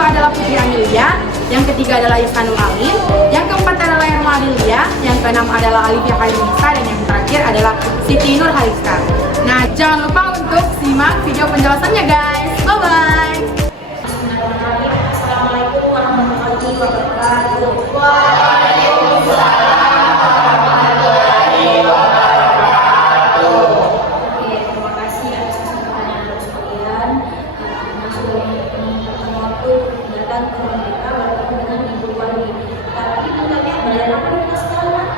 kedua adalah Putri Amelia, yang ketiga adalah Ihsanul Alim, yang keempat adalah Erma Adelia, yang keenam adalah Alifia Hairunisa, dan yang terakhir adalah Siti Nur Haliska. Nah, jangan lupa untuk simak video penjelasannya guys. Bye-bye. Assalamualaikum warahmatullahi wabarakatuh. Terima kasih atas kesempatan sekalian. Sudah menyempatkan waktu datang ke mereka bertemu dengan Ibu Wali. Tapi mintanya belajar apa nih sekarang?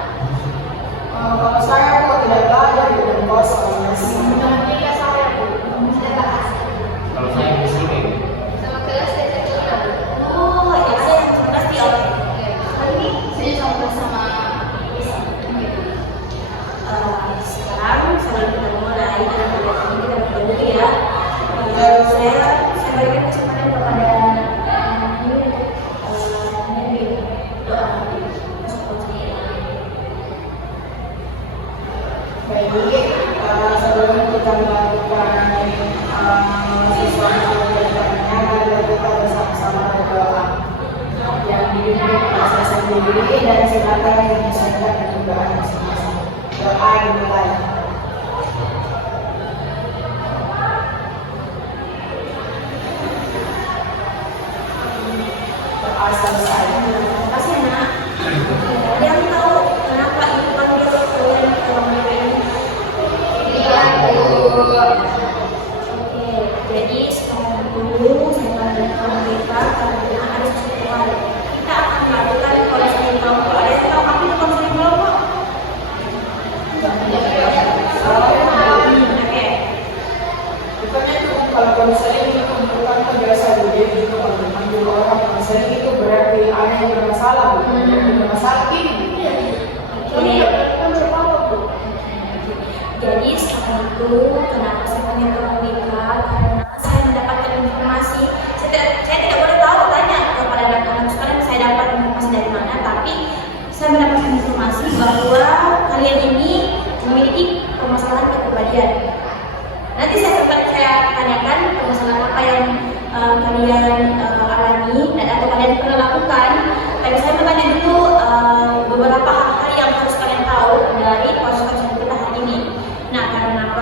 Kalau saya kok tidak belajar di kelas soalnya sih. Tiga saya Bu. Kalau saya di sini, Sama kelas saya kenal. Oh, ya saya pasti oke. Hari ini saya sama bersama sekarang sebelum kita mulai dengan kegiatan ini kita berdoa dulu ya. Saya berikan kesempatan kepada ini doa Baik, sebelum kita melakukan sesuatu kegiatannya, mari kita bersama-sama berdoa. Yang dipimpin oleh saya sendiri dan silakan yang menyesuaikan dengan doa masing-masing. Doa dimulai. Doa selesai. Terima kasih anak. Ada yang tahu kenapa ibu panggil kalian ke ruang ini? Iya Bu. Oke, jadi sekarang dulu saya akan mereka karena ada sesuatu hal. Kita akan melakukan konseling kelompok. Ada yang tahu apa itu konseling kelompok? Oke. Bukannya itu kalau konseling itu bukan kebiasaan jadi itu kalau memanggil orang konseling itu berarti ada yang bermasalah, bermasalah ini. Jadi sekarang itu kenapa saya tanya ke mereka? Karena saya mendapatkan informasi. Saya tidak boleh tahu tanya kepada anak-anak sekarang saya dapat informasi dari mana, tapi saya mendapatkan informasi bahwa kalian ini memiliki permasalahan kepribadian. Nanti saya tanyakan permasalahan apa yang kalian alami dan atau kalian pernah lakukan. Tapi saya mau tanya dulu beberapa hal yang harus kalian tahu dari konseling kita hari ini. Nah, karena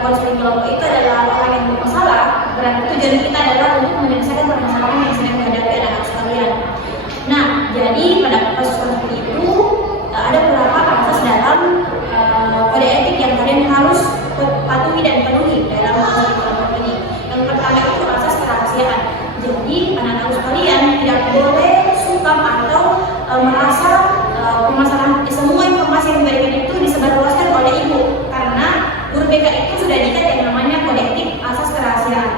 konseling kelompok itu adalah orang yang bermasalah, berarti tujuan kita adalah untuk menyelesaikan permasalahan yang sedang dihadapi anak-anak sekalian. Nah, jadi pada kasus seperti itu ada beberapa asas dalam kode etik yang kalian harus patuhi dan penuhi dalam konseling kelompok ini. Yang pertama itu asas kerahasiaan. Jadi anak-anak sekalian tidak boleh sungkan atau merasa permasalahan semua informasi yang diberikan itu disebarluaskan oleh ibu, karena guru BK itu sudah diikat yang namanya kode etik asas kerahasiaan.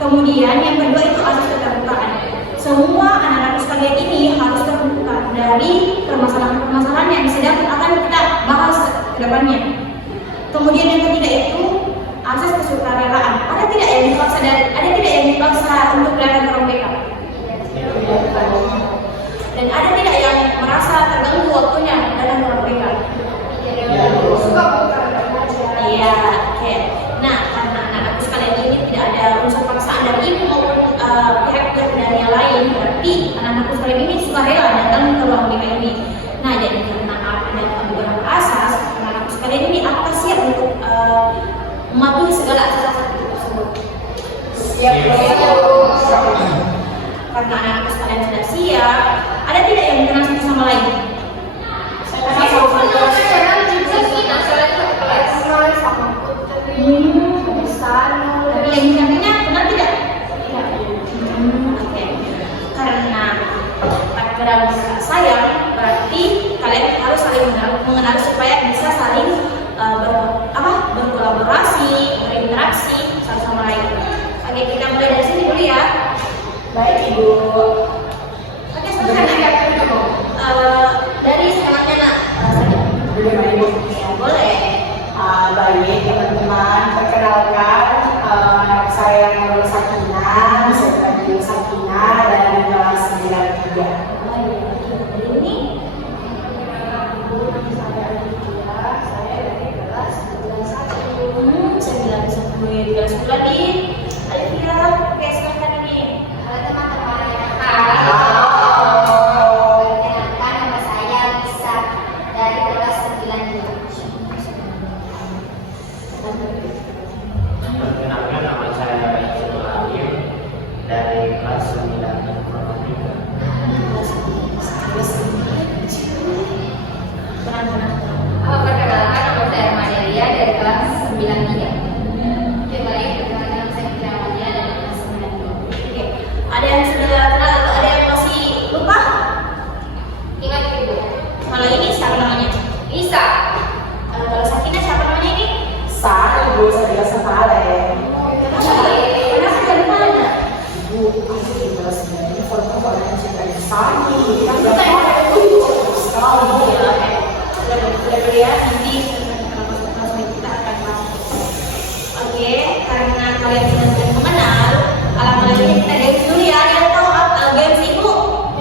Kemudian yang kedua itu asas keterbukaan. Semua anak-anak sekalian ini harus terbuka dari permasalahan-permasalahan yang sedang akan kita bahas ke depannya. Kemudian yang ketiga itu asas kesukarelaan. Ada tidak yang dipaksa untuk berangkat ke ruang BK? Dan ada tidak yang merasa terganggu waktunya dalam ruang BK? Iya, oke. Nah, karena anak-anak sekalian ini tidak ada unsur paksaan dari ibu maupun pihak-pihak dari yang lain, berarti anak-anak sekalian ini sukarela datang ke ruang BK ini. Nah, jadi karena ada beberapa asas, anak-anak sekalian ini apakah siap untuk mematuhi segala asas-asas tersebut? Siap. Karena anak-anak sekalian sudah siap, ada tidak yang kenal satu sama lain? Tapi yang satunya kenal tidak? Oke. Karena dalam sayang berarti kalian harus saling mengenal supaya bisa saling berkolaborasi, berinteraksi satu sama lain. Oke, kita mulai dari sini dulu ya. Baik Ibu. Oke, silakan. Dari sekolahnya nak. Boleh Ibu? Ya, boleh. Baik teman-teman, perkenalkan anak saya Nurul Sakinah, saya panggil Sakinah dari kelas 93. Ini saya bilang di kelas 10 di Alifia. Oke, silakan ini. Halo teman-teman, ya, nanti kelas kita akan masuk. Oke, karena kalian sudah saling mengenal, alhamdulillah kita games dulu ya. Yang tahu apa games ibu?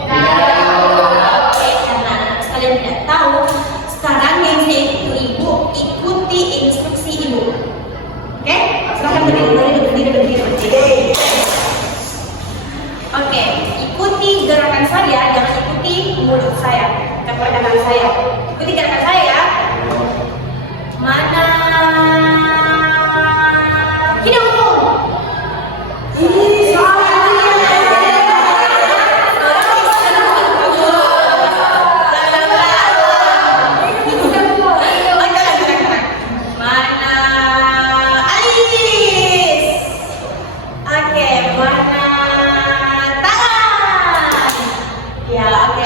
Oke, karena kalian tidak tahu, sekarang gamesnya itu ibu ikuti instruksi ibu. Oke, silahkan berdiri. Oke, ikuti gerakan saya, jangan ikuti mulut saya, tangan saya. Ikuti gerakan saya ya. Mana? Hidung. Mana? Alis. Oke, mana? Tangan. Ya, oke.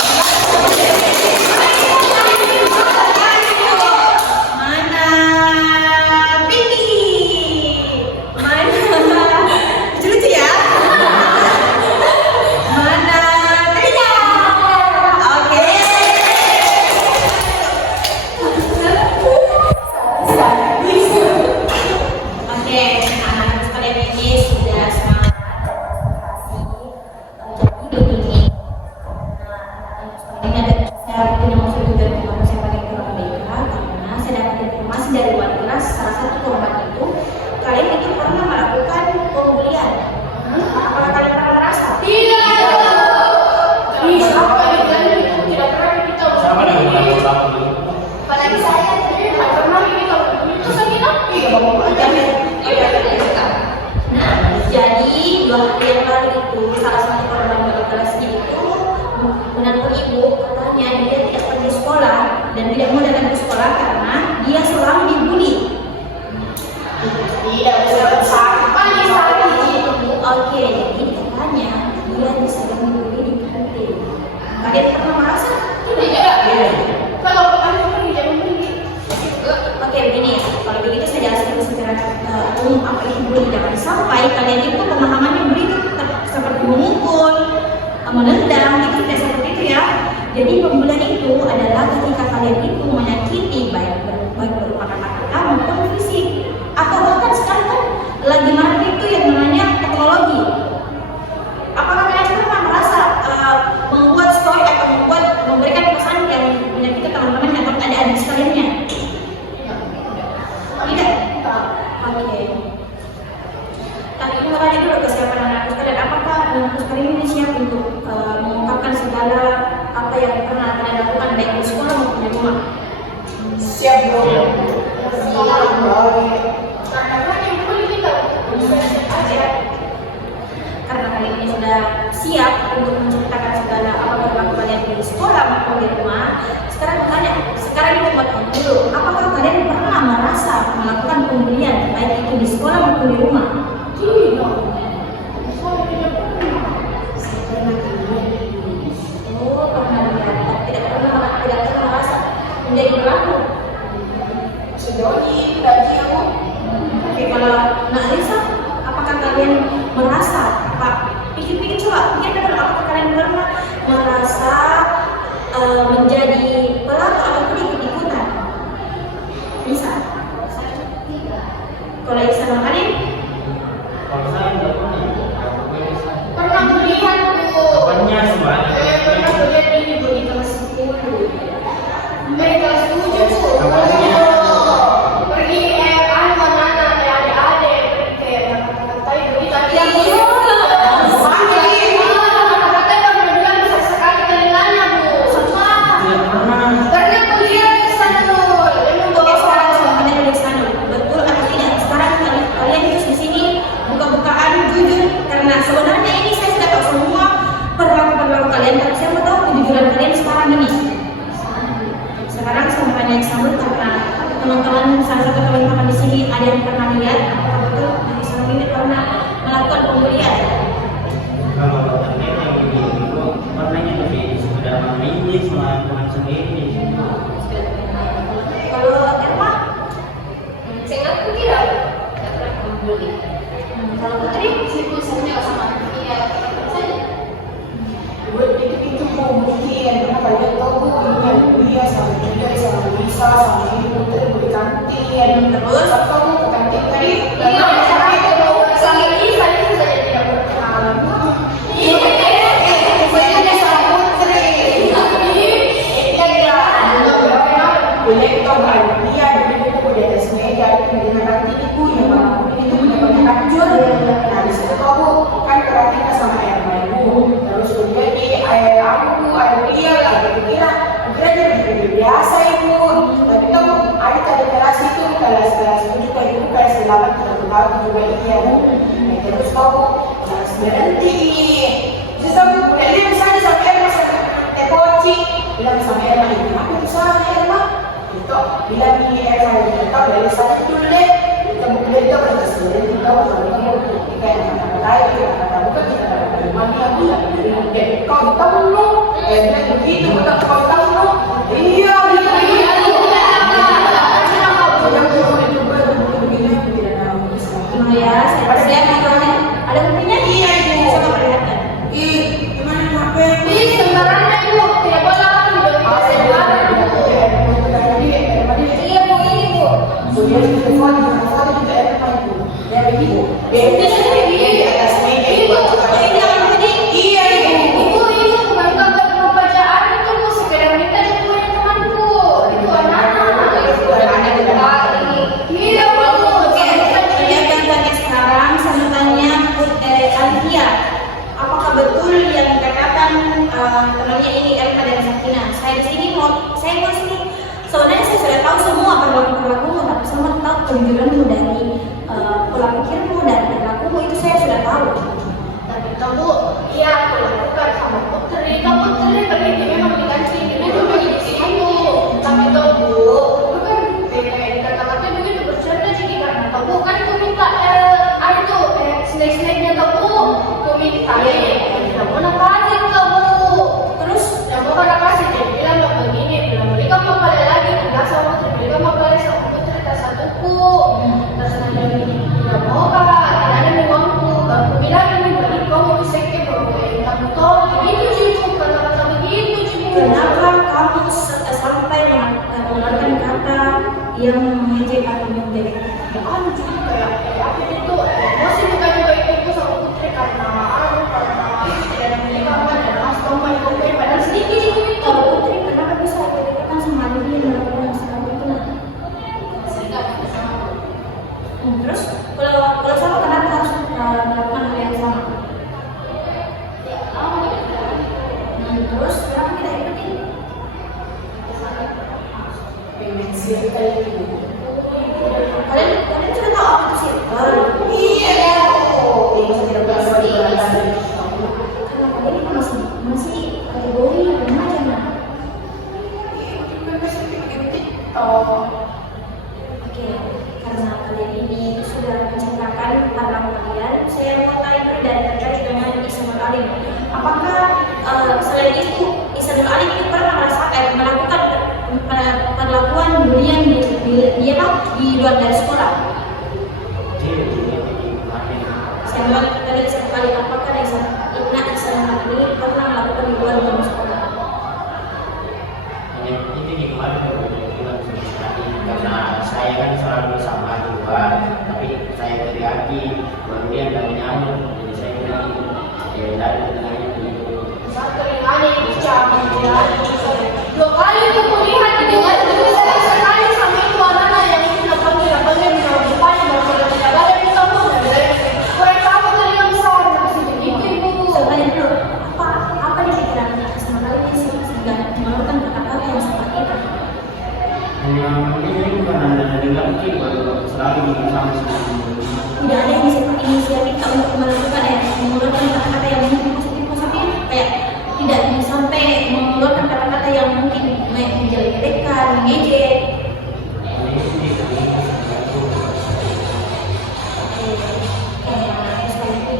Mana pipi? Mana lucu ya? Mana telinga? Oke. Oke, anak-anak sekalian ini sudah semangat jadi begini. Ini ada saya punya maksud juga kenapa saya pakai kurang BK, karena saya dapat informasi dari wali kelas salah satu korban itu kalian itu pernah melakukan pembulian. Apakah kalian pernah merasa? Sama dengan lagu-lagu dulu. Apalagi saya tidak pernah gitu. Itu sakit hati. Nah, jadi 2 hari yang lalu itu salah satu korban wali kelas itu menelpon ibu, katanya dia tidak pergi sekolah dan tidak mau datang ke sekolah karena dia selalu dibully. Tidak bisa bersama. Oke, jadi katanya dia sering dibully di kantin. Kalian pernah merasa? Kalau kalian pergi jangan pergi. Oke, begini ya. Kalau begitu saya jelaskan secara umum apa itu bully. Jangan sampai kalian itu pemahamannya bully itu seperti memukul, menendang, itu tidak seperti itu ya. Jadi pembulian itu adalah ketika kalian itu menyakiti baik berupa kata-kata maupun fisik. Atau bahkan sekarang kan lagi marak itu yang namanya teknologi. Apakah kalian pernah merasa membuat story atau memberikan pesan yang menyakiti teman-teman atau adik-adik sekaliannya? Tidak. Oke. Tapi kembali dulu ke siapa anak sekalian. Apakah anak sekalian ini siap untuk mengungkapkan segala apa yang pernah kalian lakukan baik di sekolah maupun di rumah? Siap bro. Karena kalian ini sudah siap untuk menceritakan segala apa yang berlaku kalian di sekolah maupun di rumah. Sekarang ini buat kamu dulu. Apakah kalian pernah merasa melakukan pembulian baik itu di sekolah maupun di rumah? Oh, pernah lihat. Tidak pernah merasa menjadi berlaku. Sedoni, radio. Oke, kalau Nak Lisa, apakah kalian merasa, pikir-pikir coba, pikir apakah kalian pernah merasa menjadi pelaku ataupun ikut-ikutan? Bisa? Kalau Isa sama kalian? Kalau saya nggak pernah. Pernah melihat Bu. Kapannya semuanya? Pernah melihat ini Bu di kelas 10. Dari kelas 7 Bu. Kapannya? Pergi mana kayak adik-adik pergi kayak kata-kata ibu tadi yang kata-kata yang benar-benar besar sekali telinganya Bu. Sama. Tidak pernah. Pernah kuliah di Istanbul. Oke, sekarang semuanya dari sana. Betul atau tidak? Sekarang kalian harus di sini buka-bukaan jujur karena sebenarnya ini saya sudah tahu semua perlaku-perlaku kalian, tapi saya mau tahu kejujuran kalian sekarang ini. Sekarang saya mau tanya Istanbul karena teman-teman salah satu teman-teman di sini ada yang pernah lihat apakah betul Istanbul ini pernah melakukan pembulian? Kalau terlihat yang itu warnanya lebih sudah meninggi sama teman sendiri. Kalau Irma? Seingat aku tidak pernah membuli. Kalau Putri? Sibuk sama dia. Buat itu mau mungkin dia, sama Junda, sama Lisa, sama Ibu Putri di kantin. Terus? Kamu ke kantin tadi? Iya, sama Lisa itu saja tidak berkenalan. Kolektor dia itu di atas meja itu di kantin itu yang itu punya banyak hancur. Nah di situ kamu kan perhatikan sama air main terus kemudian di air aku air dia lagi kira jadi biasa ibu. Tapi kamu ada kelas itu kelas itu juga itu kelas 8 kelas juga dia. Terus kamu kelas berhenti. Sistem dari misalnya sampai air masuk tepoci bilang sama air main aku bisa air mah. Itu bilang ini saya tetap dari sana dulu deh kemudian itu kita sendiri kita kalau kita yang lain kita bukan kita dari mana yang bilang kau tahu lu begitu kita kau tahu lu iya Ya, saya ada buktinya iya ibu. Coba perlihatkan. Gimana HP? Sembarangan ibu, tidak boleh aku hidup di sembarangan ibu. Iya bu, ini bu. Sudah telepon juga apa itu? Ya begitu. Di atas meja itu. Iya ibu. Ibu bukan kabar bacaan itu bu, sekedar minta jemput temanku. Itu anak-anak. Iya bu. Oke, perlihatkan tanya sekarang sama tanya Alifia. Apakah betul yang dikatakan temannya ini Elka dan Sakina? Saya di sini saya mau sini. Soalnya saya sudah tahu semua perilaku-perilakumu, tapi semua tahu kejujuranmu dari pola pikirmu dan perilakumu itu saya sudah tahu. Tapi kamu, iya aku lakukan sama Putri. Kamu Putri pergi memang dikasih itu begitu situ. Tapi kamu, bukan kata-kata begitu bercerita jadi karena kamu kan aku minta itu snack-snacknya kamu minta kamu nak kasih kamu. Terus kamu kan kasih dia bilang mau begini, bilang beli kamu kali lagi bilang sama Putri, beli kamu kali sama Putri tas satuku. Terus nanti tidak mau kak, tidak ada uangku. Aku bilang ini beli kamu bisa ke kamu tahu begitu cukup kata-kata begitu cukup. Kenapa kamu sampai mengeluarkan kata yang mengejek atau menjelek? Kan juga kayak apa itu masih bukan juga itu sama Putri karena tidak ada menyebabkan dan mas kamu main komplain padahal sedikit itu. Putri, kenapa bisa dikatakan sama Alifia dalam hubungan sekarang itu nak? Terus kalau sama kenapa harus melakukan hal yang sama? Terus kenapa tidak ikutin? Kalian sudah tahu apa itu circle? Iya. Karena kalian itu masih kategori remaja nak. Oke, karena kalian ini sudah menceritakan tentang kalian, saya mau tanya dan terkait dengan Ihsanul Alim. Apakah selain itu Ihsanul Alim itu pernah melakukan perlakuan bulian dia di luar dari sekolah? Saya mau tanya sekali, apakah Ihsanul Alim ini pernah melakukan di luar dari sekolah? Itu di kemarin baru bulan sekali karena saya kan selalu bersama di luar, tapi saya teriaki baru dia nggak nyaman, jadi saya bilang ya dari tengahnya begitu. Telingannya itu jangan dua kali itu kulihat dengan sekali sama itu anak yang itu lapangnya minum depannya baru tidak ada yang kamu kurang tahu dari yang besar begitu ibu. Sebenarnya dulu apa yang pikirannya sama kalian sih sehingga melakukan kata-kata yang seperti itu? Ini bukan anda dengar sih baru selalu bersama sama. Tidak ada yang bisa inisiatif untuk melakukan mengeluarkan kata-kata yang mungkin positif kayak tidak sampai mengeluarkan kata-kata yang mungkin menjelek-jelekan, mengejek.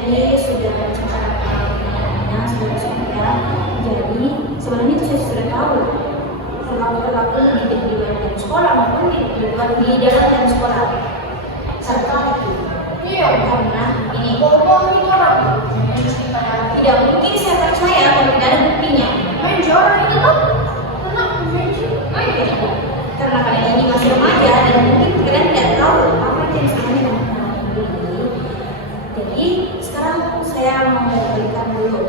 Ini sudah menceritakan sudah. Jadi sebenarnya itu saya sudah tahu perlaku di luar dan sekolah maupun di dalam dan sekolah. Serta Iya, karena ini bohong itu orang. tidak mungkin saya percaya kalau tidak ada buktinya. Main jorok itu kan, kenapa main jorok? karena kalian ini masih remaja dan mungkin kalian tidak tahu apa yang sebenarnya dengan menabung ini. Jadi sekarang saya mau memberikan dulu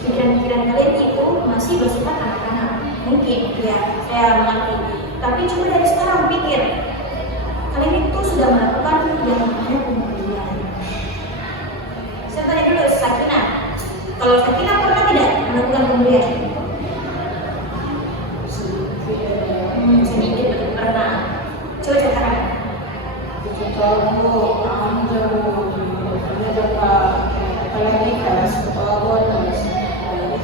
pikiran-pikiran kalian itu masih bersifat anak-anak. Mungkin ya saya mengerti. Tapi coba dari sekarang pikir, kalian itu sudah melakukan yang namanya pembelian. Saya tanya dulu Sakina, kalau Sakina pernah tidak melakukan pembelian? Sedikit pernah. Coba ceritakan. Kalau kamu dapat apalagi kelas kepala itu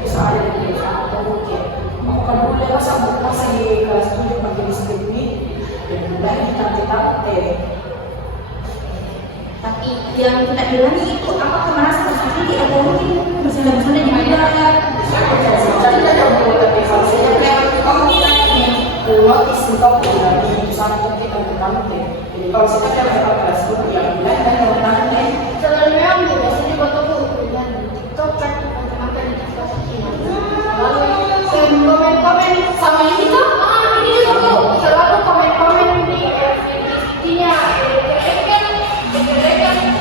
saya di sana mungkin mau kamu lewat sama masih kelas 7 majelis tinggi dan mulai kita Tapi yang kita bilang itu apakah merasa tersakiti atau mungkin bersanda-bersanda di mana? jadi tidak boleh tapi kalau saya kamu keluar isi kau dari sana kita berkantor. Jadi kalau kita dapat kelas 7 yang lain dan yang lain Sebenarnya biasanya buat aku dan TikTok kan teman-teman di TikTok lalu komen-komen sama ini tuh ini juga tuh selalu komen-komen di FB-nya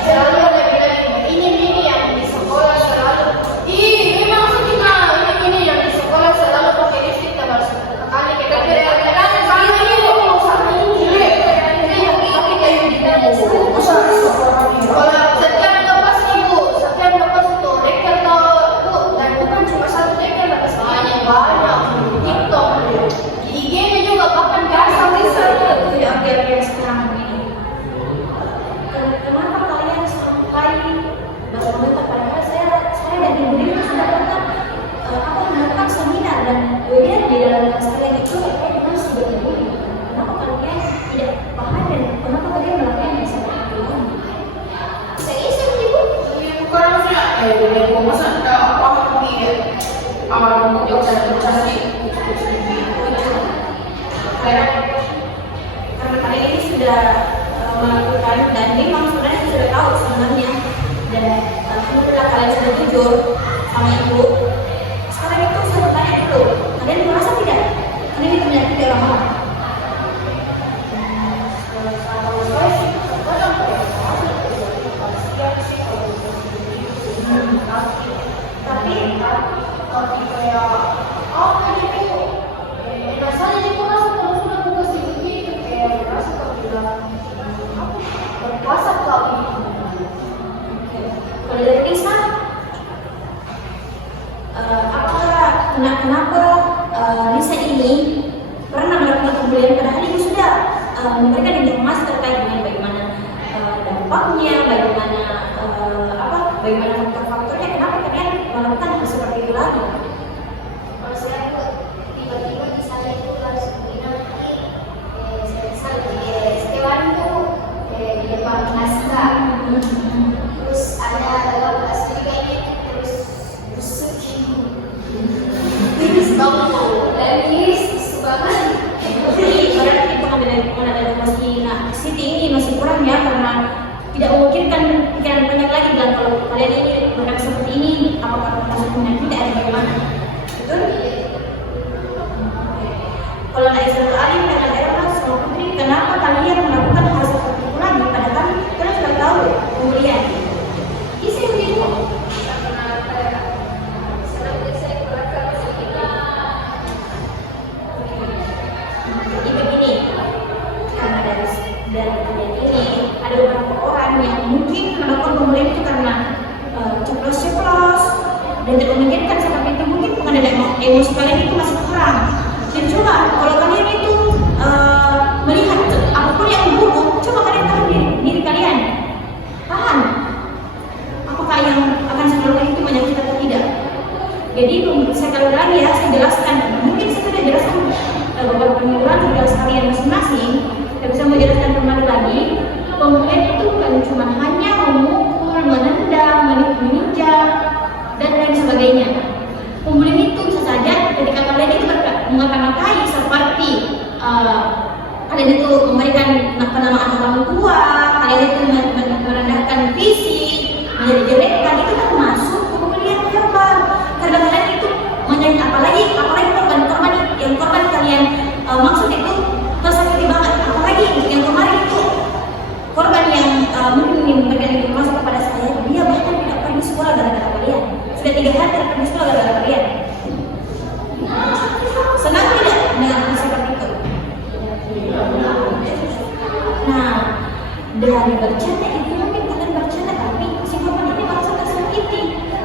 selalu ada bilang ini yang di sekolah selalu ini maksudnya ini yang di sekolah selalu pakai lipstick tebal sekali kita kira-kira kali ini mau sama ini yang pakai kayu di dalam kalau setiap lepas itu dekel tuh dan bukan cuma satu dekel tapi banyak TikTok di IG-nya juga bahkan sampai Itu yang biar sekarang ini. Kenapa kalian sampai berkomentar? Padahal saya dan ibu itu sudah pernah melakukan seminar dan webinar di dalam kelas kalian itu terkait dengan cyberbullying. Kenapa kalian tidak paham dan kenapa kalian melakukan yang seperti itu? Saya ibu. bukannya dari masa ada apa di jauh dari cari Karena kalian ini sudah melakukan dan memang sebenarnya sudah tahu sebenarnya dan alhamdulillah kalian sudah jujur sama ibu. Sekarang itu saya bertanya dulu, kalian merasa tidak? Kalian itu menyakiti orang lain? tapi kayak apa gitu rasanya di kelas kalau sudah buka begitu kayak merasa kebilang berkuasa kali. Kalau dari Lisa, kenapa Lisa ini pernah melakukan pembelian padahal ibu sudah memberikan informasi terkait dengan bagaimana dampaknya, bagaimana faktor-faktornya, kenapa kalian melakukan hal seperti itu lagi? Kalau saya itu tiba-tiba di sana itu langsung nanti saya setewan itu di depan naskah terus ada dalam kelas juga ini terus busuk terus tahu dan ini banget. Berarti pengambilan Siti ini masih kurang ya karena tidak memungkinkan pikiran banyak lagi dan kalau kalian ini berkata seperti ini apakah maksudnya tidak ada bagaimana? Betul? Kalau nak Israel Alim dan Al-Irama semua putri, kenapa kalian melakukan hal seperti itu lagi? Padahal kalian sudah tahu pembelian. Isi begitu. Jadi begini, karena dari kalian ini ada beberapa orang yang mungkin melakukan pembelian itu karena ceplos-ceplos dan tidak memikirkan seperti itu, mungkin bukan ada emosi kalian itu masih kurang. Dan coba kalau kalian itu melihat apapun yang buruk, coba kalian tahu diri kalian, paham apakah yang akan saya lakukan itu menyakiti atau tidak. Jadi saya kalau lagi ya saya jelaskan, mungkin saya sudah jelaskan beberapa minggu lalu di kelas kalian masing-masing. Saya bisa menjelaskan kembali lagi, pembelian itu bukan cuma hanya memukul, menendang, menginjak dan lain sebagainya. Pembelian itu bisa saja ketika kalian itu mengata-ngatai seperti kalian itu memberikan penamaan orang tua, kalian itu merendahkan fisik, menjelek-jelekkan, itu termasuk pembelian verbal. Karena kalian itu apalagi korban yang kalian maksud itu tersakiti hari bercanda, ibu mungkin akan bercanda, tapi si korban ini merasa tersakiti.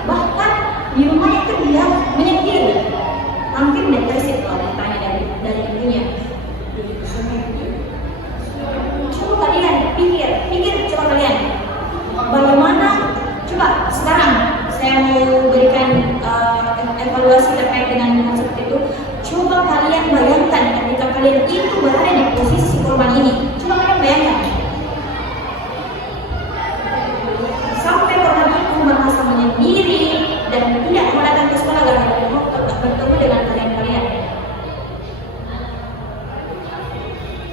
Bahkan di rumahnya itu dia menyendiri, hampir depresi kalau ditanya dari ibunya. Coba kalian pikir coba kalian, bagaimana? Coba sekarang saya mau berikan evaluasi terkait dengan konsep itu. Coba kalian bayangkan ketika kalian itu berada di posisi korban ini. Coba kalian bayangkan. Sampai korban itu merasa menyendiri dan tidak mau datang ke sekolah gara-gara bertemu dengan kalian.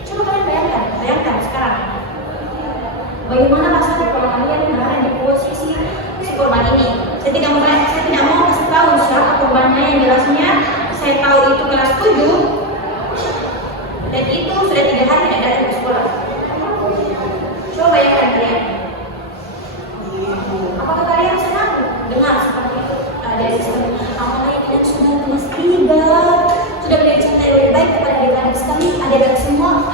Coba kalian bayangkan sekarang. Bagaimana rasanya kalau kalian berada di posisi si korban ini? Saya tidak mau kasih tahu siapa korbannya, yang jelasnya saya tahu itu kelas 7 dan itu sudah 3 hari tidak datang ke sekolah. Coba bayangkan kalian. Apakah kalian senang dengar seperti itu dari sistem? Apakah kalian sudah belajar cinta yang lebih baik kepada adik-adik sekali, adik-adik semua?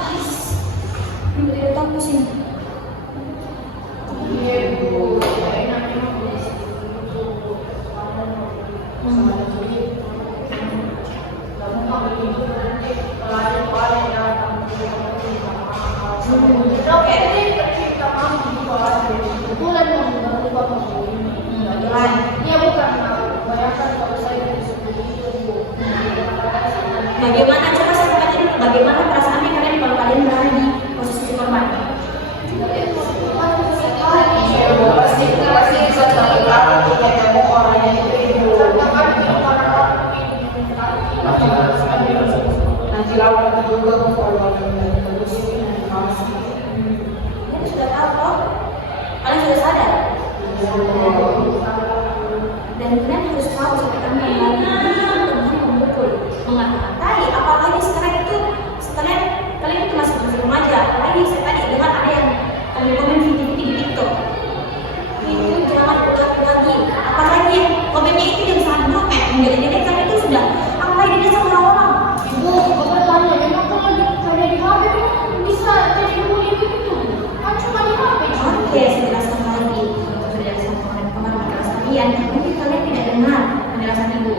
Ibu tidak tahu pusing. Iya Bu, enaknya bagaimana perasaannya kalian kalau kalian berada di posisi korban? pasti ketemu orangnya itu nanti lawan juga kalau terus Kalian sudah tahu kok? Kalian sudah sadar? Dan kalian harus tahu sampai kalian memukul, mengata-ngatai, apalagi sekarang itu kalian itu masih remaja. Apalagi saya tadi dengar ada yang komen video-video di TikTok. Itu jangan ulangi lagi. Apalagi komennya itu yang sangat buruk, menjadi kan itu sudah apalagi dia sama orang. Ibu, bapak tanya, memang kalau ada di HP itu bisa jadi bully begitu? Kan cuma di HP. Oke, saya jelaskan lagi. Saya jelaskan kemarin kelas kalian. Mungkin kalian tidak dengar penjelasan ibu.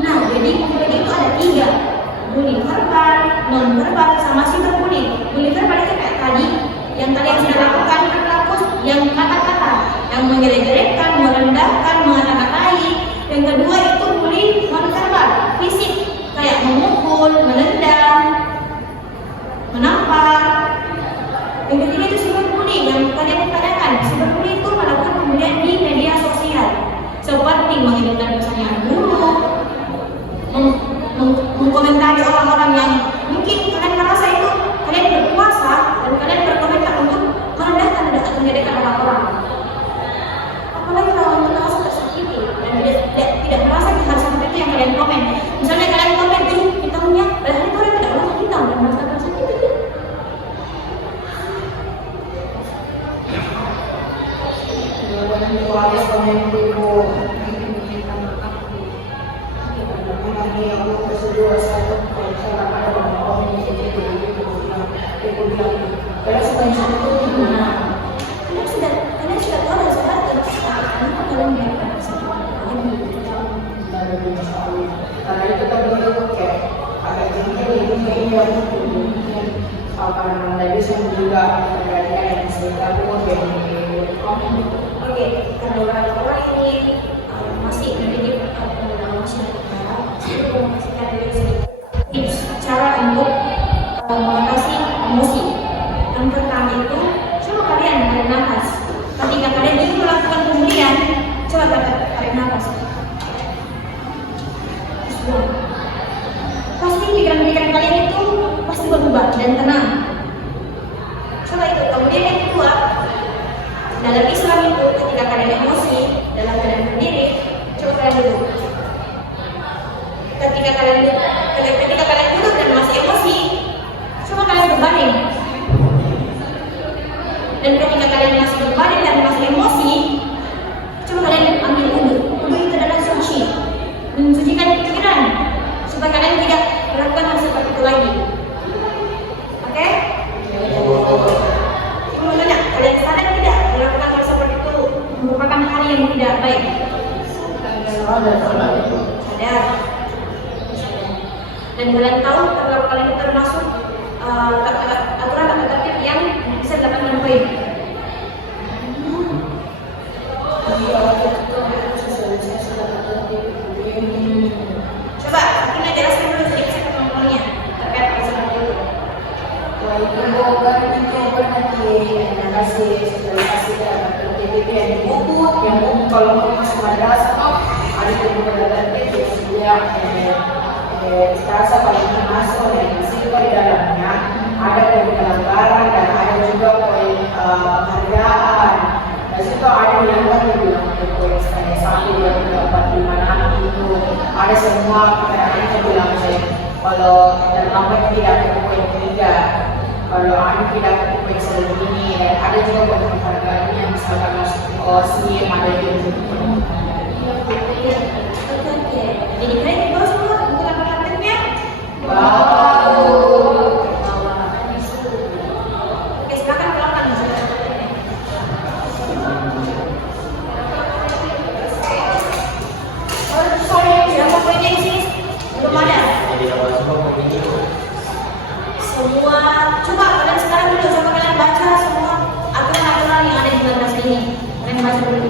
Nah, jadi bully itu ada 3. Bully verbal, non verbal, sama cyberbullying. Bully verbal itu kayak tadi yang kalian sudah lakukan, yang kata-kata, yang menjelek-jelekkan, merendahkan, mengata-ngatai. Yang kedua itu bully non verbal, fisik, kayak memukul, menendang, menampar. Yang ketiga itu cyberbullying yang kalian katakan. Cyberbullying itu melakukan pembulian di media sosial, seperti mengirimkan pesan yang buruk, mengkomentari orang-orang yang mungkin kalian merasa itu kalian berkuasa dan kalian berkomentar untuk merendahkan dan menjadikan orang-orang. Apalagi kalau merasa tersakiti dan tidak merasa hal seperti itu yang kalian komen. Misalnya kalian komen itu hitamnya, padahal itu orang tidak merasa hitam dan merasa tersakiti. harus komen ibu nanti aku bersedia saya ada komen itu ibu bilang karena sebanyak itu gimana Kalian sudah tahu dan sadar kenapa kalian melakukan karena itu tadi kayak agak jengkel ibunya iya karena tadi saya juga terkait yang cerita aku kayak Oke, karena orang-orang ini masih mendidik masyarakat, saya mau kasihkan dulu sedikit tips cara untuk mengatasi emosi. Yang pertama itu, coba kalian tarik nafas. Ketika kalian ingin melakukan pembulian, coba tarik nafas. Pasti pikiran-pikiran kalian itu pasti berubah dan tenang. Coba itu. Kemudian yang kedua, dalam Islam itu ketika kalian emosi dalam keadaan berdiri, coba kalian duduk. Ketika kalian duduk dan masih emosi, coba kalian berbaring. Dan ketika kalian masih berbaring dan masih emosi, coba kalian ambil wudhu. Wudhu itu adalah suci, mensucikan pikiran supaya kalian tidak melakukan hal seperti itu lagi. Oke? Ibu mau tanya, kalian yang tidak baik? Salah itu. Sadar. Dan kalian tahu kalau kalian itu termasuk aturan atau tertib yang bisa didapatkan poin. Coba, kita jelaskan dulu sedikit contohnya terkait masalah itu. Yang kalau mau masuk madrasah ada terasa paling masuk yang siswa di dalamnya ada poin barang dan ada juga poin penghargaan. Dan situ ada yang bilang poin saya 1, 2, 3, 4, 5, 6 itu ada semua kadang-kadang bilang kalau dalam lambat tidak ada poin 3, kalau anu tidak ada poin segini, dan ada juga poin penghargaan yang misalkan masuk OSIM ada gitu. Jadi kalian baru semua untuk apa-apanya? Wow. Oke, silakan keluarkan. Oh, sorry, berapa poinnya di sini? Belum ada. Jadi dapat semua poin ini. Semua, coba kalian sekarang dulu coba kalian baca semua aturan-aturan yang ada di madrasah ini. Kalian baca dulu.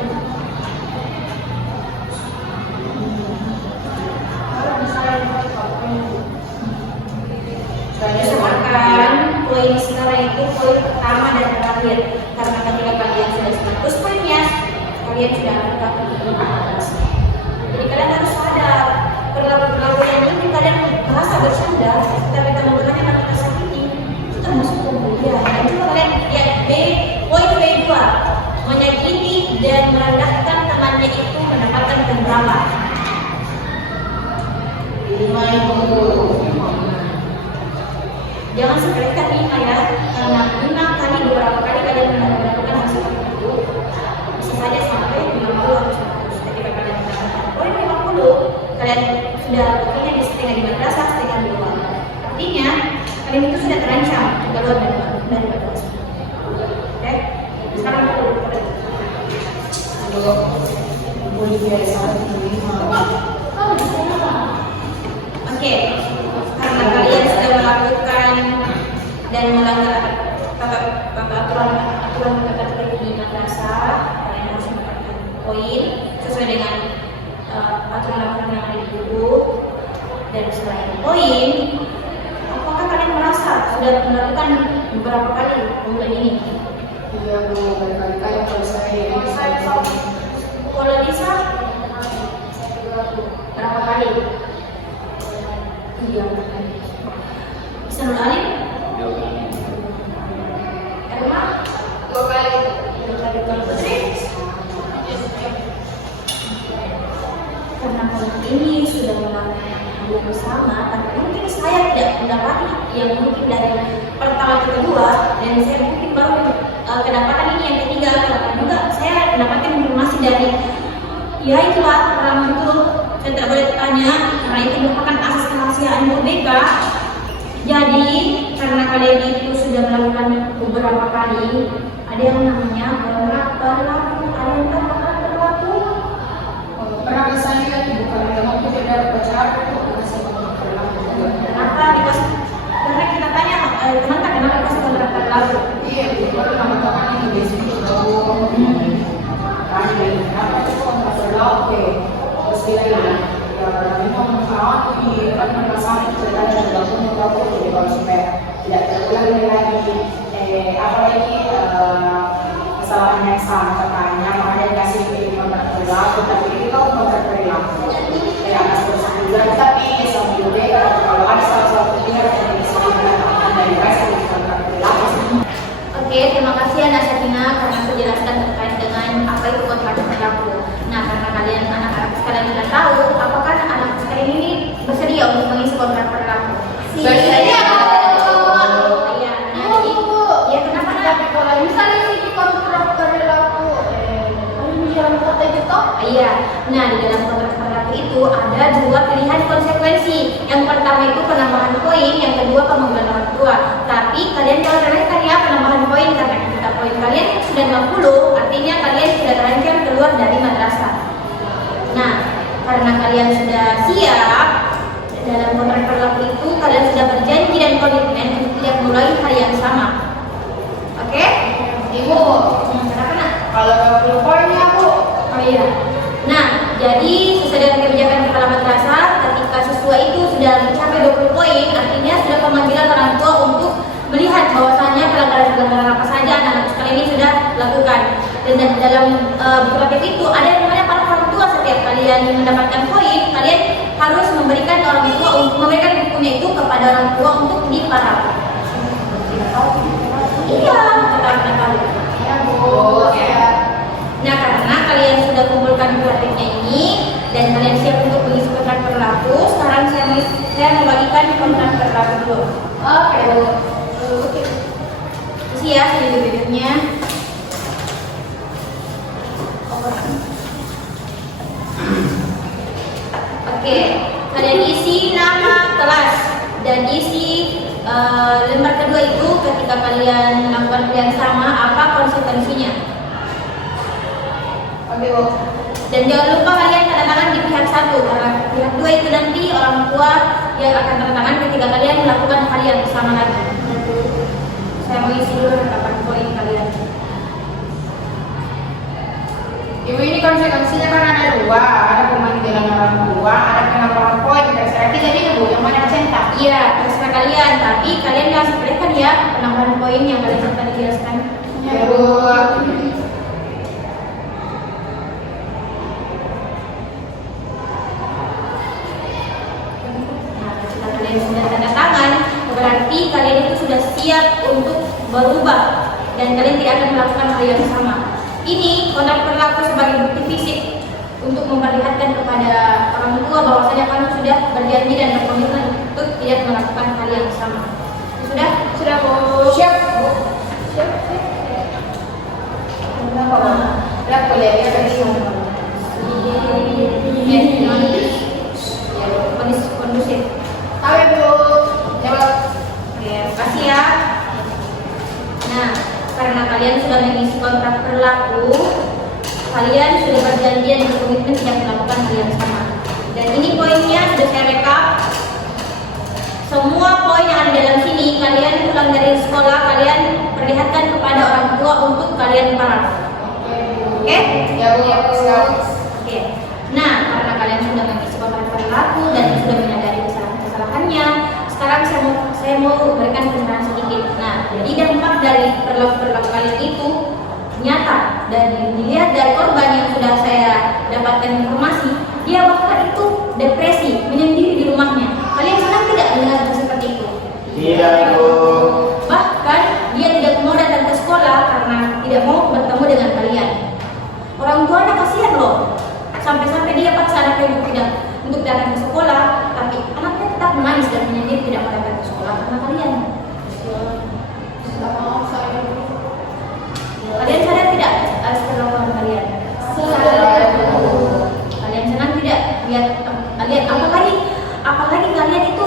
Misalkan poin sekarang itu poin pertama dan terakhir, karena ketika kalian sudah 100 poinnya, kalian sudah dapat madrasah. Jadi kalian harus sadar perilaku yang ini kalian merasa bersandar, tapi teman-teman yang madrasah ini itu termasuk pembulian. Dan coba kalian lihat poin B2, menyakiti dan merendahkan temannya itu mendapatkan poin berapa? 5 itu. Jangan sekali-kali ya, karena 5 kali beberapa kali kalian melakukan hal seperti itu, bisa saja sampai 50 atau 100. Ketika kalian mendapatkan poin 50, kalian sudah punya di setengah di madrasah, setengah di luar. Artinya kalian itu sudah terancam keluar dari madrasah. Oke, sekarang kita dulu. Kalau boleh biasa Oke, karena kalian sudah melakukan dan melanggar aturan kata tertib di madrasah, kalian harus mendapatkan poin sesuai dengan aturan-aturan yang ada di buku. Dan selain poin, apakah kalian merasa sudah melakukan beberapa kali bulan ini? Iya, berkali-kali kalau saya Kalau Lisa, berapa kali? 3 kali. Bisa Nuralin? 2 kali. Erma? 2 kali. 2 kali. Kalau Putri? Karena kalian ini sudah melakukan hal bersama, tapi mungkin saya tidak mendapati yang mungkin dari pertama ke kedua, dan saya mungkin baru kedapatan ini yang ketiga, karena juga saya mendapatkan informasi dari ya itulah orang itu saya tidak boleh tanya karena itu merupakan asas kerahasiaan BK. Jadi karena kalian itu sudah melakukan beberapa kali, ada yang namanya berlaku. Kalian tahu apa berlaku? pernah saya bukan dalam tidak baca itu Kenapa dikasih? Karena kita tanya kenapa dikasih kontrak berlaku? iya itu teman-teman ini biasanya tahu tadi kenapa itu kontrak berlaku terus dia bilang ya ini mau mengawal di kan perasaan itu ada dalam kontrak jadi kalau supaya tidak terulang lagi apalagi kesalahan yang sama katanya makanya dikasih kontrak berlaku tapi itu kan kontrak berlaku ya harus bulan tapi sama juga kalau ada salah satu tinggal yang bisa digunakan dari kasih kontrak berlaku. Oke, terima kasih Anda Sakina karena menjelaskan terkait dengan apa itu kontrak berlaku. Nah, karena kalian anak-anak sekalian sudah tahu, apakah anak sekalian ini bersedia untuk mengisi kontrak berlaku? Bersedia. Iya. Nah, jadi, ya kenapa nak? Kalau misalnya sih kontrak berlaku, di dalam kota itu? Iya. Nah, di dalam kontrak berlaku itu ada 2 pilihan konsekuensi. Yang pertama itu penambahan poin, yang kedua pemanggilan orang tua. Tapi kalian kalau terlihat ya penambahan poin karena kita poin kalian sudah 50, artinya kalian sudah terancam keluar dari madrasah. Nah, karena kalian sudah siap dalam kontrak berlaku itu, kalian sudah berjanji dan komitmen untuk tidak mulai hari yang sama. Oke? Ibu, Kenapa nak? kalau 20 poinnya Bu. Oh iya. Nah, jadi sesuai dengan kebijakan kepala madrasah, ketika siswa itu sudah mencapai 20 poin, artinya sudah pemanggilan orang tua untuk melihat bahwasannya pelanggaran-pelanggaran apa saja anak-anak sekalian ini sudah lakukan. Dan dalam buku rapid itu ada yang namanya para orang tua. Setiap kalian mendapatkan poin, kalian harus memberikan orang tua untuk memberikan bukunya itu kepada orang tua untuk diparaf. Iya, tahu. Ya Bu. Ya. Nah, karena kalian sudah kumpulkan grafiknya ini dan kalian siap untuk mengisi kontrak berlaku, sekarang saya membagikan kontrak berlaku dulu. Oke Bu. Isi ya video-videonya. Oke, kalian isi nama kelas dan isi lembar kedua itu ketika kalian melakukan hal yang sama, apa konsekuensinya. Oke Bu. Dan jangan lupa kalian tanda tangan di pihak satu, karena pihak dua itu nanti orang tua yang akan tanda tangan ketika kalian melakukan hal yang sama lagi. Saya mau isi dulu rekapan poin kalian. Ibu, ini konsekuensinya kan ada dua, ada pemanggilan orang tua, ada penambahan poin. Terserah kita jadi Bu, yang mana centang? Iya, terserah kalian, tapi kalian harus berikan ya penambahan poin yang kalian tadi jelaskan. Ya Bu. Nah, ketika kalian sudah tanda tangan, berarti kalian itu sudah siap untuk berubah dan kalian tidak akan melakukan hal yang sama. Ini kontrak berlaku sebagai bukti fisik untuk memperlihatkan kepada orang tua bahwasanya kamu sudah berjanji dan berkomitmen untuk tidak melakukan hal yang sama. Sudah? Sudah Bu. Siap Bu. Siap. Kenapa Bu? Udah kuliahnya tadi. Kondusif. Tahu ya Bu. Jawab. Oke, makasih ya. Nah, karena kalian sudah mengisi kontrak berlaku, kalian sudah berjanji dan berkomitmen tidak melakukan hal yang sama. Dan ini poinnya sudah saya rekap. Semua poin yang ada di dalam sini, kalian pulang dari sekolah, kalian perlihatkan kepada orang tua untuk kalian paraf. Oke? Ya Bu, ya Bu. Oke. Nah, karena kalian sudah mengisi kontrak berlaku dan sudah menyadari kesalahan-kesalahannya, sekarang saya mau berikan pencerahan sedikit. Nah, jadi dampak dari perilaku kalian itu nyata dan dilihat dari korban yang sudah saya dapatkan informasi, dia bahkan itu depresi, menyendiri di rumahnya. Kalian senang tidak mendengar seperti itu? Tidak Ibu. Bahkan dia tidak mau datang ke sekolah karena tidak mau bertemu dengan kalian. Orang tuanya kasihan loh. Sampai-sampai dia paksa anaknya untuk datang ke sekolah, tapi anaknya tetap menangis dan menyendiri tidak mau datang ke sekolah karena kalian. Kalian sadar tidak atas perlakuan kalian? Kalian senang tidak lihat apalagi kalian itu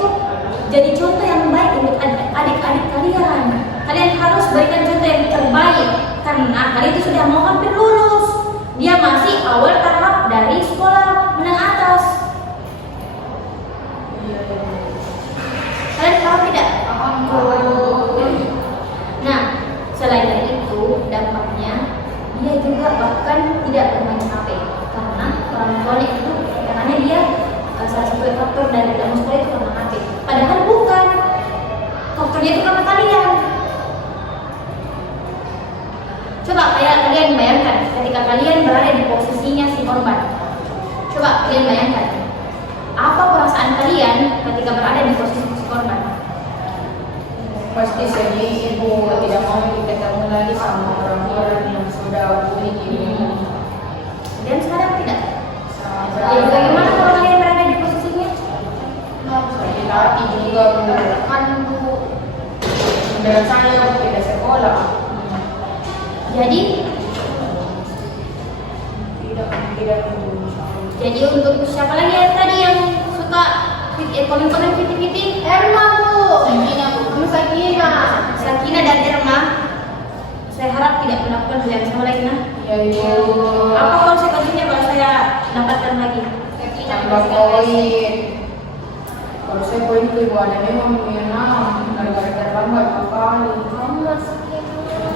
jadi contoh yang baik untuk adik-adik kalian. Kalian harus berikan contoh yang terbaik karena kalian itu sudah mau hampir lulus. Dia masih awal tahap dari sekolah menengah atas. Kalian paham tidak? Nah, selain dari itu, dampaknya dia juga bahkan tidak bermain HP karena orang tuanya itu katanya dia salah satu faktor dari tidak mau sekolah itu karena HP. Padahal bukan, faktornya itu karena kalian. Coba kalian bayangkan ketika kalian berada di posisinya si korban. Coba kalian bayangkan apa perasaan kalian ketika berada di posisi si korban. Pasti sedih Ibu, tidak mau ketemu lagi sama orang-orang yang sudah bully Ibu. Dan sekarang tidak. Jadi Bagaimana kalau kalian berada di posisinya? sakit hati juga Bu. Kan Bu, menurut saya tidak sekolah. Jadi Tidak Bu. Jadi untuk siapa lagi yang tadi yang suka komen-komen fiti-fiti? Erma Bu. Sakina Bu. Kamu Sakina. Sakina dan Irma. Saya harap tidak melakukan hal yang sama lagi. Nah, Ya Ibu. apa konsekuensi poin. Kalau saya poin ke Ibu ada memang mengenang gara-gara terlambat kali.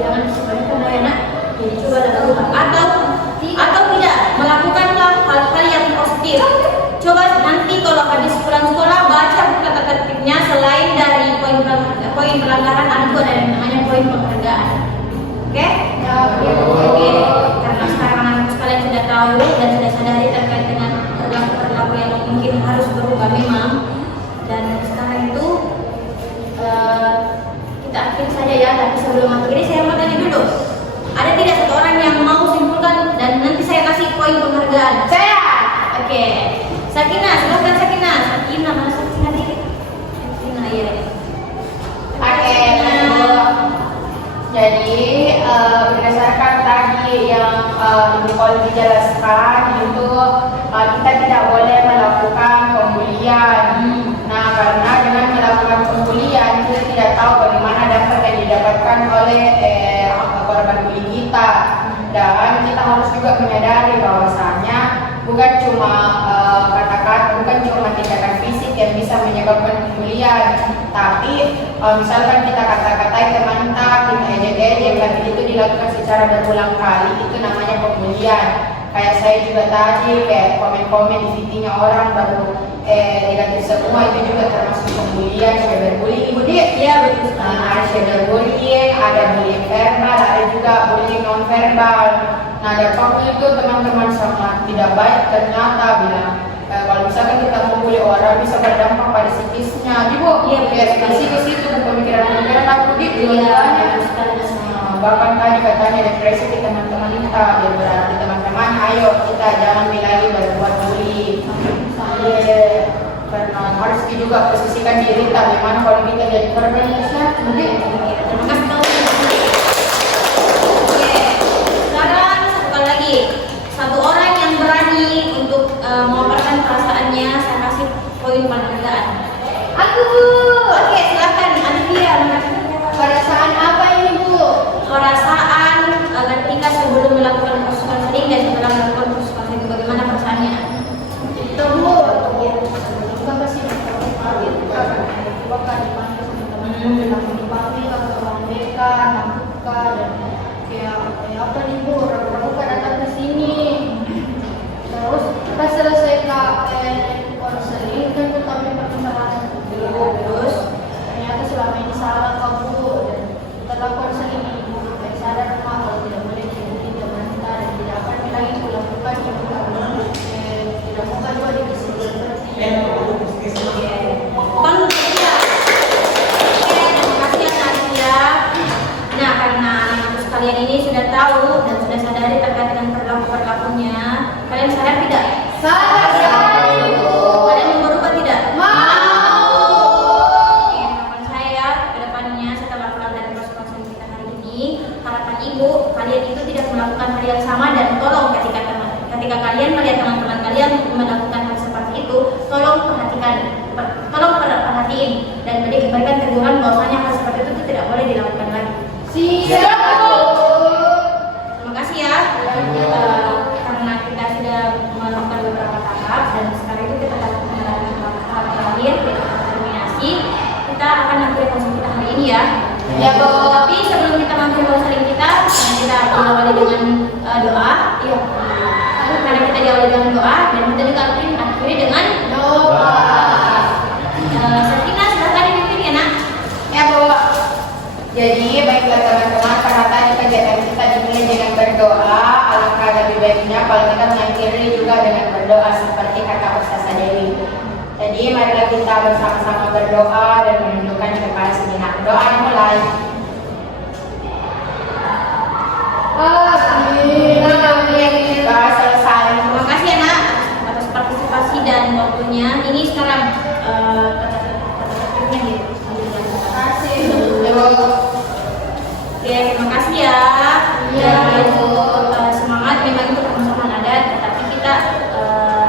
Jangan seperti itu ya nak. Jadi coba lakukan atau tidak melakukanlah hal-hal yang positif. Coba nanti kalau habis pulang sekolah baca buku tata tertibnya, selain dari poin pelanggaran ada juga ada yang namanya poin penghargaan. Oke? Oke. Karena sekarang anak sekalian sudah tahu dan sudah sadari terkait dengan perilaku yang mungkin harus berubah memang. Dan sekarang itu kita akhiri saja ya. Tapi sebelum akhiri saya mau tanya dulu. Ada tidak satu orang yang mau simpulkan dan nanti saya kasih poin penghargaan? Saya. Oke. Sakinah, silahkan Sakinah. Sakinah, mana Sakinah diri? Sakinah, iya. Oke, jadi berdasarkan tadi yang Ibu Poli jelaskan itu kita tidak boleh melakukan pembulian. Nah, karena dengan melakukan pembulian kita tidak tahu bagaimana dampak yang didapatkan oleh korban bully kita, dan kita harus juga menyadari bahwasanya bukan cuma kata-kata, bukan cuma tindakan fisik yang bisa menyebabkan pembulian, tapi misalkan kita kata-katai teman kita ejek-ejek, tapi itu dilakukan secara berulang kali, itu namanya pembulian. Kayak saya juga tadi kayak komen-komen di VT-nya orang baru negatif semua, itu juga termasuk pembulian, cyberbullying. Ibu Dia? Iya, betul. Ada cyberbullying, ada bullying verbal, ada juga bullying non verbal. Nah, dampaknya itu teman-teman sangat tidak baik ternyata bilang. Kalau misalkan kita membuli orang bisa berdampak pada psikisnya, Ibu. Iya, betul. Psikis itu pemikiran-pemikiran aku gitu. Iya, Bahkan tadi katanya depresi di teman-teman kita, ya berarti teman-teman, ayo kita jangan nilai berbuat bully. Karena harus juga posisikan diri kita, bagaimana kalau kita jadi korban ya, mungkin. Terima kasih tahu. Oke, sekarang satu kali lagi, satu orang yang berani untuk memaparkan perasaannya, saya kasih poin penghargaan. Aku. Oke, silakan Aditya. Perasaan apa ini, Bu? Perasaan ketika sebelum melakukan proses konseling dan setelah melakukan proses konseling, bagaimana perasaannya? Itu, Bu. Kita pasti bahkan dipanggil orang BK, nambuka dan kayak apa nih Bu, orang-orang kan datang ke sini. Terus pas selesai konseling kan kita minta permasalahan dulu. Terus ternyata selama ini salah kamu, dan setelah konseling Ibu sadar kalau tidak boleh diikuti teman kita dan tidak akan lagi melakukan yang tidak mau juga dikasih seperti Terima kasih Aditya. Nah, karena anak sekalian ini sudah tahu dan sudah sadari terkait dengan perilakunya, kalian sadar tidak? Sadar. Kalian mau berubah tidak? Mau. Oke, harapan saya ke depannya setelah pulang dari proses konseling kita hari ini, harapan Ibu, kalian itu tidak melakukan hal yang sama, dan tolong ketika kalian melihat teman-teman kalian melakukan hal seperti itu, tolong perhatiin dan berikan teguran bahwasanya hal seperti itu tidak boleh dilakukan lagi. Siap. Terima kasih ya. Karena kita sudah melakukan beberapa tahap dan sekarang itu kita akan menjalani tahap terakhir, yaitu terminasi. Kita akan akhiri konseling kita hari ini ya. Ya, Bu. Tapi sebelum kita mengakhiri konseling kita diawali dengan doa. Iya. Karena kita diawali dengan doa dan kita juga akhiri dengan doa. Sakinah, silakan dipimpin ya nak. Ya Bu. Jadi baiklah teman-teman, karena tadi kegiatan kita dimulai dengan berdoa, alangkah lebih baiknya kalau kita mengakhiri juga dengan berdoa seperti kata Ustazah Dewi. Jadi marilah kita bersama-sama berdoa dan menundukkan kepala sejenak. Doa dimulai. Kita selesai. Terima kasih ya nak atas partisipasi dan waktunya. Ini sekarang kata-katanya gitu. Terima kasih. Ya Bu. Oke, terima kasih ya. Iya, Itu semangat memang itu permasalahan ada, tetapi kita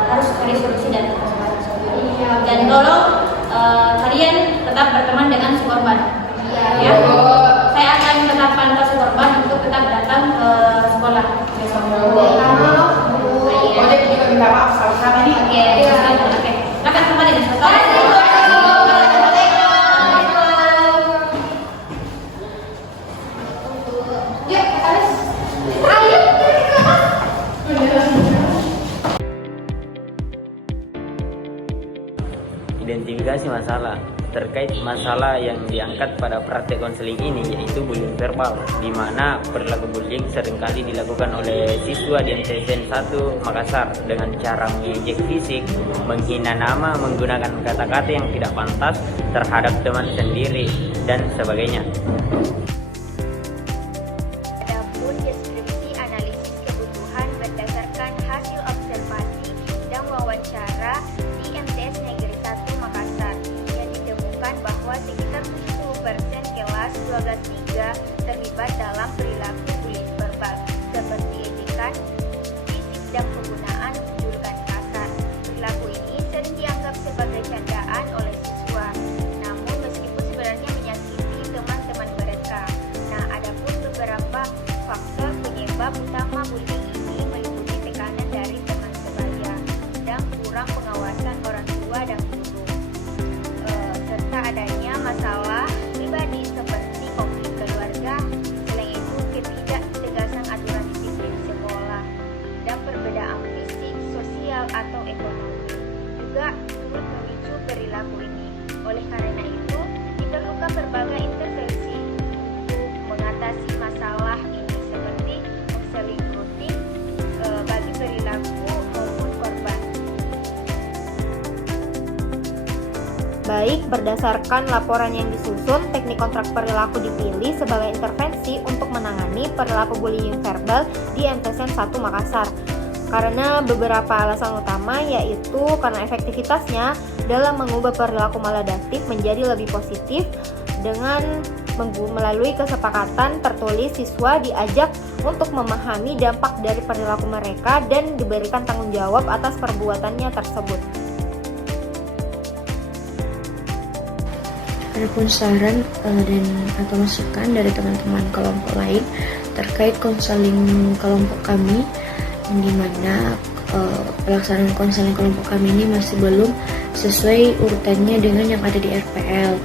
harus cari solusi dan permasalahan. Dan tolong kalian tetap berteman dengan si korban. Ya. Saya akan tetap pantau si korban untuk tetap datang ke sekolah besok. Boleh juga minta maaf sama-sama nih. Oke, oke. masalah yang diangkat pada praktek konseling ini yaitu bullying verbal, di mana perilaku bullying seringkali dilakukan oleh siswa di MTSN 1 Makassar dengan cara mengejek fisik, menghina nama, menggunakan kata-kata yang tidak pantas terhadap teman sendiri, dan sebagainya. Adapun deskripsi analisis kebutuhan berdasarkan hasil observasi dan wawancara di MTS Negeri 1 Makassar yang ditemukan bahwa sekitar 70% kelas 12-3 terlibat dalam perilaku bullying verbal seperti ejekan, fisik dan penggunaan julukan kasar. Perilaku ini sering dianggap sebagai candaan oleh siswa, namun meskipun sebenarnya menyakiti teman-teman mereka. Nah, adapun beberapa faktor penyebab utama bullying ini meliputi tekanan dari teman sebaya dan kurang pengawasan orang tua dan guru, serta adanya masalah pribadi seperti konflik keluarga, selain itu ketidaktegasan aturan disiplin sekolah, dan perbedaan fisik, sosial, atau ekonomi juga turut memicu perilaku ini. Oleh karena itu, diperlukan berbagai intervensi untuk mengatasi masalah ini seperti konseling rutin bagi perilaku maupun korban. Baik, berdasarkan laporan yang disusun, teknik kontrak perilaku dipilih sebagai intervensi untuk menangani perilaku bullying verbal di MTSN 1 Makassar. Karena beberapa alasan utama, yaitu karena efektivitasnya dalam mengubah perilaku maladaptif menjadi lebih positif dengan melalui kesepakatan tertulis siswa diajak untuk memahami dampak dari perilaku mereka dan diberikan tanggung jawab atas perbuatannya tersebut. Adapun saran dan atau masukan dari teman-teman kelompok lain terkait konseling kelompok kami, di mana pelaksanaan konseling kelompok kami ini masih belum sesuai urutannya dengan yang ada di RPL.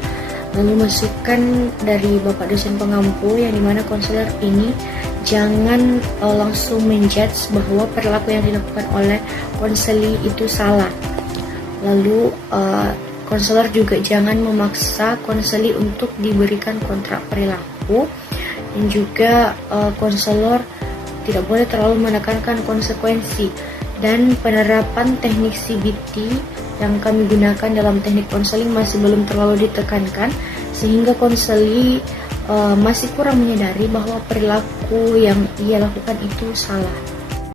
Lalu masukan dari Bapak dosen pengampu yang dimana konselor ini jangan langsung menjudge bahwa perilaku yang dilakukan oleh konseli itu salah. Lalu konselor juga jangan memaksa konseli untuk diberikan kontrak perilaku, dan juga konselor tidak boleh terlalu menekankan konsekuensi, dan penerapan teknik CBT yang kami gunakan dalam teknik konseling masih belum terlalu ditekankan, sehingga konseli masih kurang menyadari bahwa perilaku yang ia lakukan itu salah.